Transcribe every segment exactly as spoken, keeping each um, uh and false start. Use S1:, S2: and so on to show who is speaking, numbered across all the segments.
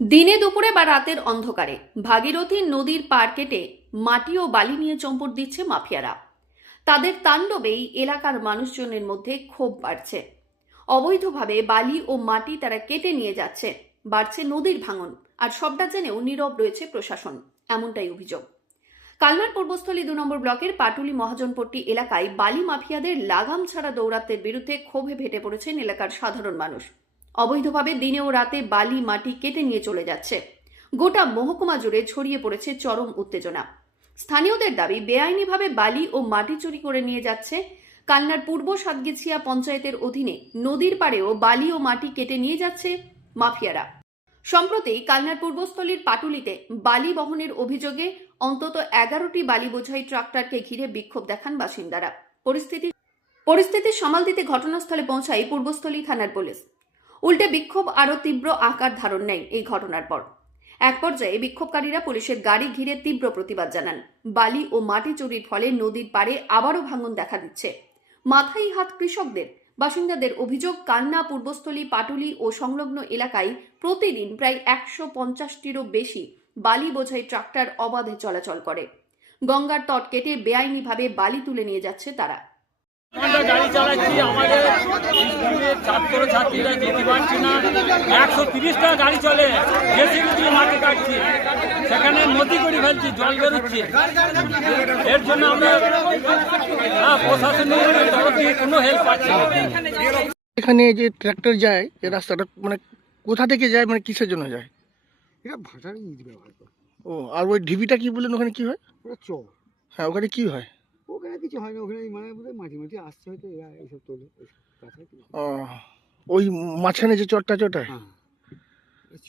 S1: দিনে দুপুরে বা রাতের অন্ধকারে ভাগীরথী নদীর পার কেটে মাটি ও বালি নিয়ে চম্পট দিচ্ছে মাফিয়ারা। তাদের তাণ্ডবেই এলাকার মানুষজনের মধ্যে ক্ষোভ বাড়ছে। অবৈধভাবে বালি ও মাটি তারা কেটে নিয়ে যাচ্ছে, বাড়ছে নদীর ভাঙন, আর সবটা জেনেও নীরব রয়েছে প্রশাসন, এমনটাই অভিযোগ। কালনার পূর্বস্থলী দু নম্বর ব্লকের পাটুলি মহাজনপট্টি এলাকায় বালি মাফিয়াদের লাগাম ছাড়া দৌরাত্মের বিরুদ্ধে ক্ষোভে ফেটে পড়েছেন এলাকার সাধারণ মানুষ। অবৈধভাবে দিনে ও রাতে বালি মাটি কেটে নিয়ে চলে যাচ্ছে। গোটা মহকুমা জুড়ে ছড়িয়ে পড়েছে চরম উত্তেজনা। স্থানীয়দের দাবি, বেআইনিভাবে বালি ও মাটি চুরি করে নিয়ে যাচ্ছে। কালনার পূর্ব সাতগেছিয়া পঞ্চায়েতের অধীনে নদীর পাড়েও বালি ও মাটি কেটে নিয়ে যাচ্ছে মাফিয়ারা। সম্প্রতি কালনার পূর্বস্থলীর পাটুলিতে বালি বহনের অভিযোগে অন্তত এগারোটি বালি বোঝাই ট্রাক্টরকে ঘিরে বিক্ষোভ দেখান বাসিন্দারা। পরিস্থিতি পরিস্থিতি সামাল দিতে ঘটনাস্থলে পৌঁছায় পূর্বস্থলী থানার পুলিশ। উল্টে বিক্ষোভ আরও তীব্র আকার ধারণ নেয় এই ঘটনার পর। এক পর্যায়ে বিক্ষোভকারীরা পুলিশের গাড়ি ঘিরে তীব্র প্রতিবাদ জানান। বালি ও মাটি চুরির ফলে নদীর পাড়ে আবারও ভাঙন দেখা দিচ্ছে। মাথায় হাত কৃষকদের। বাসিন্দাদের অভিযোগ, কালনা, পূর্বস্থলী, পাটুলি ও সংলগ্ন এলাকায় প্রতিদিন প্রায় একশো পঞ্চাশটিরও বেশি বালি বোঝাই ট্রাক্টর অবাধে চলাচল করে। গঙ্গার তট কেটে বেআইনিভাবে বালি তুলে নিয়ে যাচ্ছে তারা।
S2: আমরা গাড়ি চালাচ্ছি, আমাদের স্কুলের ছাত্র ছাত্রীরা যেতে পারছি না। একশো তিরিশটা গাড়ি চলে, জেসিবি দিয়ে মাটি কাটছি, সেখানে নদী করে ফেলছি, জল বেরোচ্ছে। এর জন্য আমরা প্রশাসনের তরফ থেকে কোনো হেল্প পাচ্ছি না।
S3: এখানে যে ট্রাক্টর যায়, এই রাস্তাটা মানে কোথা থেকে যায়, মানে কিসের জন্য যায়?
S4: এটা ভাটার ইট ব্যবহার করে।
S3: ও, আর ওই ঢিবিটা কি বললেন, ওখানে কি হয়?
S4: ওটা চ
S3: হ্যাঁ, ওখানে কি হয়?
S4: ওখানে কিছু হয় না, ওখানে মানে বোধহয় মাটি মাটি আসছে, হয়তো এরা এইসব তোলে এইসব কাঁথায় কিছু।
S3: ও, ওই মাঝখানে যে চটটা চটা।
S4: হ্যাঁ, চ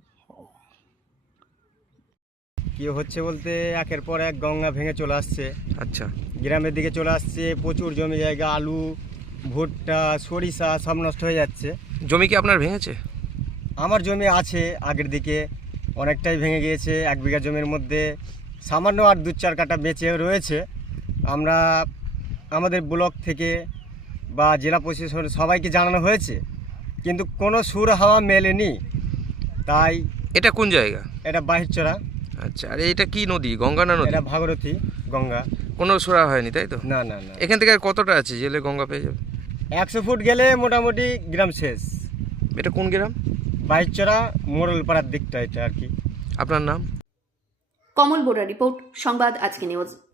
S5: কি হচ্ছে বলতে, একের পর এক গঙ্গা ভেঙে চলে আসছে।
S3: আচ্ছা,
S5: গ্রামের দিকে চলে আসছে, প্রচুর জমি জায়গা, আলু, ভুট্টা, সরিষা সব নষ্ট হয়ে যাচ্ছে।
S6: জমি কি আপনার ভেঙেছে?
S5: আমার জমি আছে, আগের দিকে অনেকটাই ভেঙে গিয়েছে। এক বিঘা জমির মধ্যে সামান্য আর দু চার কাটা বেঁচে রয়েছে। আমরা আমাদের ব্লক থেকে বা জেলা প্রশাসন সবাইকে জানানো হয়েছে, কিন্তু কোনো সুর হাওয়া মেলেনি। তাই
S6: এটা কোন জায়গা?
S5: এটা বাহিরচড়া।
S6: আচ্ছা, আর এটা কি নদী? গঙ্গা না নদী?
S5: এটা ভাগীরথী গঙ্গা।
S6: কোনো সুরা হয়নি, তাই তো?
S5: না না না,
S6: এখান থেকে আর কতটা আছে জেলে গঙ্গা পেয়ে যাবে?
S5: একশো ফুট গেলে মোটামুটি গ্রাম শেষ।
S6: এটা কোন গ্রাম?
S5: বাহিরচড়া মোড়লপাড়ার দিকটা এটা আর কি।
S6: আপনার নাম?
S1: কমল বোরা রিপোর্ট, সংবাদ আজকে নিউজ।